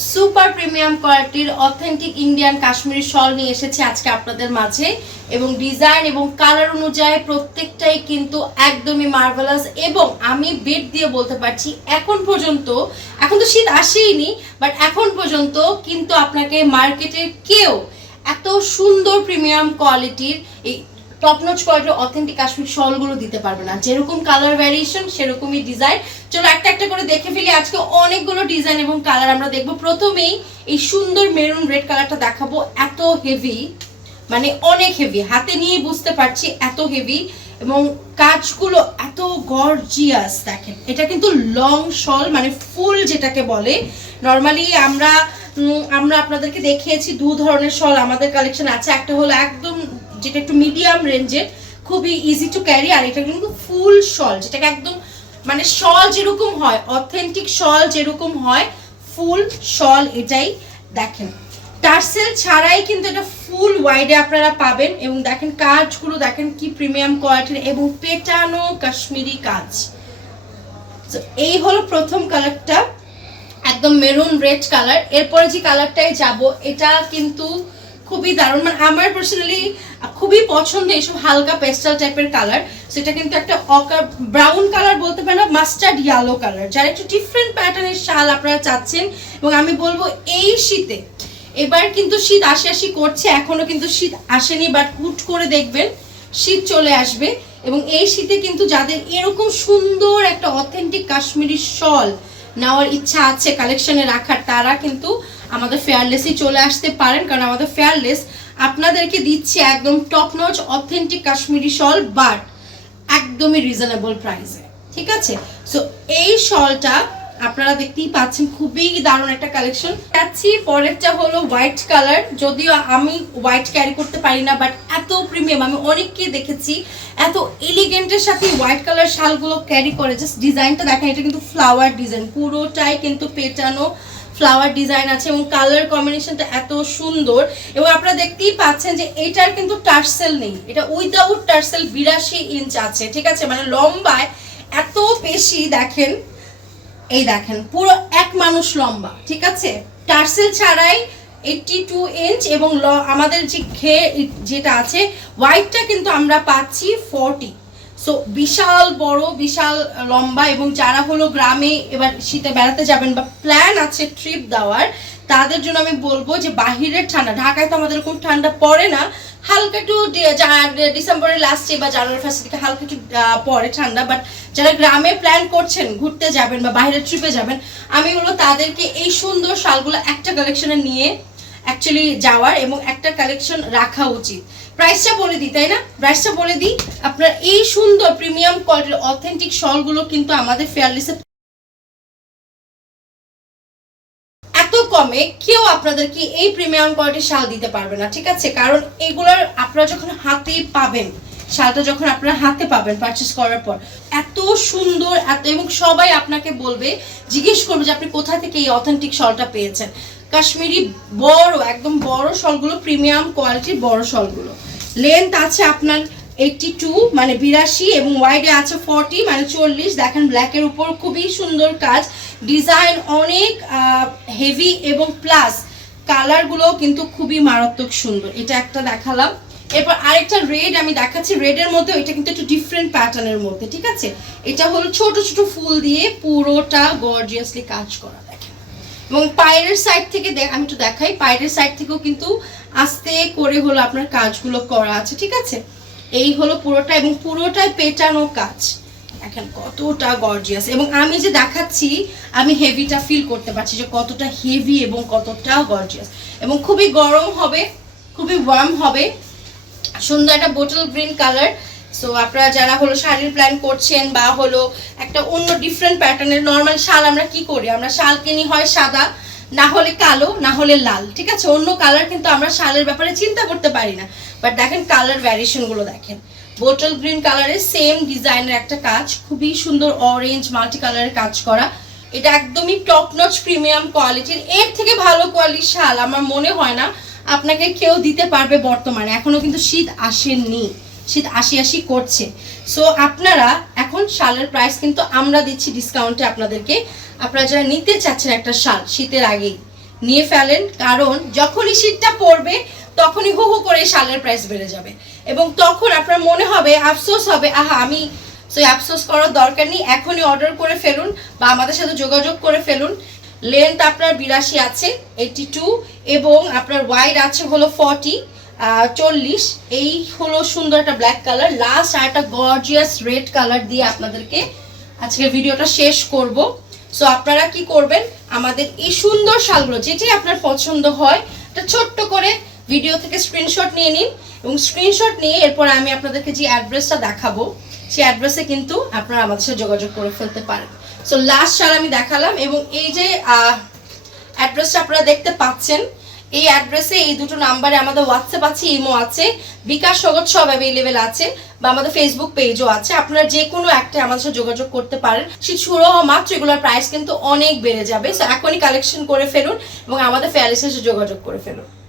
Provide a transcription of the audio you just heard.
Super premium কোয়ালিটির authentic Indian Kashmiri shawl নিয়ে এসেছে আজকে আপনাদের মাঝে। এবং ডিজাইন এবং কালার অনুযায়ী প্রত্যেকটাই কিন্তু একদমই মার্ভেলাস এবং আমি বেড দিয়ে বলতে পারছি, এখন পর্যন্ত, এখন তো শীত আসেইনি বাট এখন পর্যন্ত কিন্তু আপনাকে মার্কেটের কেউ এত সুন্দর প্রিমিয়াম কোয়ালিটির এই টপ নচ কোয়ালিটির অথেন্টিক কাশ্মীর শলগুলো দিতে পারবে না। যেরকম কালার ভ্যারিয়েশন সেরকমই ডিজাইন চলো একটা একটা করে দেখে ফেলি আজকে অনেকগুলো ডিজাইন এবং কালার আমরা দেখব প্রথমেই এই সুন্দর মেরুন রেড কালারটা দেখাবো। এত হেভি মানে অনেক হেভি হাতে নিয়ে বুঝতে পারছি এত হেভি এবং কাজগুলো এত গর্জিয়াস দেখেন। এটা কিন্তু লং শল মানে ফুল যেটাকে বলে। নর্মালি আমরা আমরা আপনাদেরকে দেখিয়েছি দু ধরনের শল আমাদের কালেকশন আছে। একটা হলো একদম যেটা একটু মিডিয়াম রেঞ্জের খুবই ইজি টু ক্যারি আর এটা কিন্তু ফুল শল যেটাকে একদম মানে শল যেরকম হয় অথেন্টিক শল যেরকম হয় ফুল শল এটাই দেখেন। টার্সেল ছাড়াই কিন্তু এটা ফুল ওয়াইডে আপনারা পাবেন এবং দেখেন কাজগুলো দেখেন কি প্রিমিয়াম কোয়ালিটির এবং পেটানো কাশ্মীরি কাজ। So, এই হলো প্রথম কালারটা একদম মেরুন রেড কালার এরপরে যে কালারটায় যাব এটা কিন্তু খুবই দারুণ। মানে আমার পার্সোনালি খুবই পছন্দ এইসব হালকা পেস্টাল টাইপের কালার সেটা কিন্তু একটা অকা ব্রাউন কালার বলতে পারেন মাস্টার্ড ইয়েলো কালার যারা একটু ডিফারেন্ট প্যাটার্নের শাল আপনারা চাচ্ছেন। এবং আমি বলব এই শীতে, এবার কিন্তু শীত আসি আসি করছে, এখনও কিন্তু শীত আসেনি বাট হুট করে দেখবেন শীত চলে আসবে। এবং এই শীতে কিন্তু যাদের এরকম সুন্দর একটা অথেন্টিক কাশ্মীরি শল নেওয়ার ইচ্ছা আছে কালেকশনে রাখার, তারা কিন্তু আমাদের ফেয়ারলেসই চলে আসতে পারেন। কারণ আমাদের ফেয়ারলেস আপনাদেরকে দিচ্ছে একদম top notch authentic Kashmiri shawl but একদমই রিজনেবল প্রাইসে ঠিক আছে? সো এই শলটা আপনারা দেখতেই পাচ্ছেন, খুবই দারুণ একটা কালেকশন যাচ্ছি, পরেরটা হলো হোয়াইট কালার যদিও আমি হোয়াইট ক্যারি করতে পারি না বাট এত প্রিমিয়াম আমি অনেককে দেখেছি। এত এলিগেন্টের সাথে হোয়াইট কালার শালগুলো ক্যারি করে। জাস্ট ডিজাইনটা দেখেন, এটা কিন্তু ফ্লাওয়ার ডিজাইন পুরোটাই কিন্তু পেটানো ফ্লাওয়ার ডিজাইন আছে এবং কালার কম্বিনেশনটা এত সুন্দর। এবং আপনারা দেখতেই পাচ্ছেন যে এটার কিন্তু টার্সেল নেই। এটা উইদাউট টার্সেল বিরাশি ইঞ্চ আছে, ঠিক আছে? মানে লম্বায় এত বেশি, দেখেন। এই দেখেন, পুরো এক মানুষ লম্বা, ঠিক আছে? টার্সেল ছাড়াই এইটি টু ইঞ্চ এবং ল- আমাদের যে ঘে, যেটা আছে হোয়াইটটা কিন্তু আমরা পাচ্ছি ফর্টি সো বিশাল বড়, বিশাল লম্বা এবং যারা হলো গ্রামে এবার শীতে বেড়াতে যাবেন বা প্ল্যান আছে ট্রিপ দেওয়ার তাদের জন্য আমি বলব যে বাহিরের ঠান্ডা, ঢাকায় তো আমাদের কোনো ঠান্ডা পড়ে না, হালকা একটু ডিসেম্বরের লাস্টে বা জানুয়ারি ফার্স্ট দিকে হালকা একটু পরে ঠান্ডা বাট যারা গ্রামে প্ল্যান করছেন ঘুরতে যাবেন বা বাইরের ট্রিপে যাবেন, আমি বলব তাদেরকে এই সুন্দর শালগুলো একটা কালেকশনে নিয়ে অ্যাকচুয়ালি যাওয়ার এবং একটা কালেকশন রাখা উচিত। প্রাইসটা বলে দিই, তাই না? প্রাইসটা বলে দিই, আপনার এই সুন্দর প্রিমিয়াম কোয়ালিটির অথেন্টিক শলগুলো কিন্তু আমাদের ফেয়ারলিসে এত কমে কেউ আপনাদেরকে এই প্রিমিয়াম কোয়ালিটির শাল দিতে পারবে না, ঠিক আছে? কারণ এগুলোর আপনারা যখন হাতে পাবেন, শালটা যখন আপনারা হাতে পাবেন পারচেস করার পর, এত সুন্দর, এত এবং সবাই আপনাকে বলবে, জিজ্ঞেস করবে যে আপনি কোথা থেকে এই অথেন্টিক শলটা পেয়েছেন। কাশ্মীরি বড়, একদম বড় শলগুলো প্রিমিয়াম কোয়ালিটির বড় শলগুলো। লেন্থ আছে আপনার এইটটি টু মানে বিরাশি এবং ওয়াইডে আছে ফর্টি মানে চল্লিশ। দেখেন ব্ল্যাকের উপর খুবই সুন্দর কাজ। ডিজাইন অনেক হেভি এবং প্লাস কালারগুলো কিন্তু খুবই মারাত্মক সুন্দর। এটা একটা দেখালাম। এরপর আরেকটা রেড আমি দেখাচ্ছি। রেডের মধ্যে এটা কিন্তু একটু ডিফারেন্ট প্যাটার্নের মধ্যে, ঠিক আছে? এটা হলো ছোট ছোট ফুল দিয়ে পুরোটা গর্জিয়াসলি কাজ করা, দেখেন। এবং পায়ের সাইড থেকে আমি একটু দেখাই। পায়ের সাইড থেকেও কিন্তু আস্তে করে হলো আপনার কাজগুলো করা আছে, ঠিক আছে? এই হলো পুরোটা এবং পুরোটাই পেটানো কাজ। দেখেন কতটা গর্জিয়াস এবং আমি যে দেখাচ্ছি, আমি হেভিটা ফিল করতে পারছি যে কতটা হেভি এবং কতটা গর্জিয়াস এবং খুবই গরম হবে, খুবই ওয়ার্ম হবে। সুন্দর একটা বোটল গ্রিন কালার সো আপনারা যারা হলো শাড়ির প্ল্যান করছেন বা হলো একটা অন্য ডিফারেন্ট প্যাটার্নের নর্মাল শাল আমরা কি করি? আমরা শাল কিনি হয় সাদা। না হলে কালো, না হলে লাল, ঠিক আছে? অন্য কালার কিন্তু আমরা শালের ব্যাপারে চিন্তা করতে পারি না। বাট দেখেন কালার ভ্যারিয়েশনগুলো দেখেন। বোটল গ্রিন কালারের সেম ডিজাইনের একটা কাজ, খুবই সুন্দর অরেঞ্জ মাল্টি কালারের কাজ করা। এটা একদমই টপ নচ প্রিমিয়াম কোয়ালিটির এর থেকে ভালো কোয়ালিটির শাল, আমার মনে হয় না আপনাকে কেউ দিতে পারবে বর্তমানে। এখনও কিন্তু শীত আসেনি শীত আশি আশি করছে। সো আপনারা এখন শালের প্রাইস কিন্তু আমরা দিচ্ছি ডিসকাউন্টে আপনাদেরকে। আপনারা যারা নিতে চাচ্ছেন একটা শাল, শীতের আগেই, নিয়ে ফেলেন, কারণ যখনই শীতটা পড়বে, তখনই হু হু করে শালের প্রাইস বেড়ে যাবে। এবং তখন আপনার মনে হবে, আফসোস হবে, আহা, আমি সেই আফসোস করার দরকার নেই, এখনই অর্ডার করে ফেলুন বা আমাদের সাথে যোগাযোগ করে ফেলুন। লেন্থ আপনার বিরাশি আছে এইটি টু এবং আপনার ওয়াইড আছে হলো ফর্টি চল্লিশ। এই হলো সুন্দর একটা ব্ল্যাক কালার লাস্ট আর একটা গর্জিয়াস রেড কালার দিয়ে আপনাদেরকে আজকে ভিডিওটা শেষ করব। সো আপনারা কি করবেন? আমাদের এই সুন্দর শালগুলো যেটাই আপনার পছন্দ হয়, একটা ছোট্ট করে ভিডিও থেকে স্ক্রিনশট নিয়ে নিন এবং স্ক্রিনশট নিয়ে এরপর আমি আপনাদেরকে যে অ্যাড্রেসটা দেখাবো, সেই অ্যাড্রেসে কিন্তু আপনারা আমাদের সাথে যোগাযোগ করে ফেলতে পারেন। সো লাস্ট শাল আমি দেখালাম এবং এই যে অ্যাড্রেসটা আপনারা দেখতে পাচ্ছেন এই অ্যাড্রেসে এই দুটো নাম্বারে আমাদের হোয়াটসঅ্যাপ আছে ইমো আছে, বিকাশ সগত সব অ্যাভেলেবেল আছে, বা আমাদের ফেসবুক পেজও আছে। আপনারা যে কোনো একটা আমাদের সাথে যোগাযোগ করতে পারেন। সে শুরু হওয়া মাত্র এগুলোর প্রাইস কিন্তু অনেক বেড়ে যাবে। সো এখনই কালেকশন করে ফেলুন এবং আমাদের ফেয়ারিসের যোগাযোগ করে ফেলুন।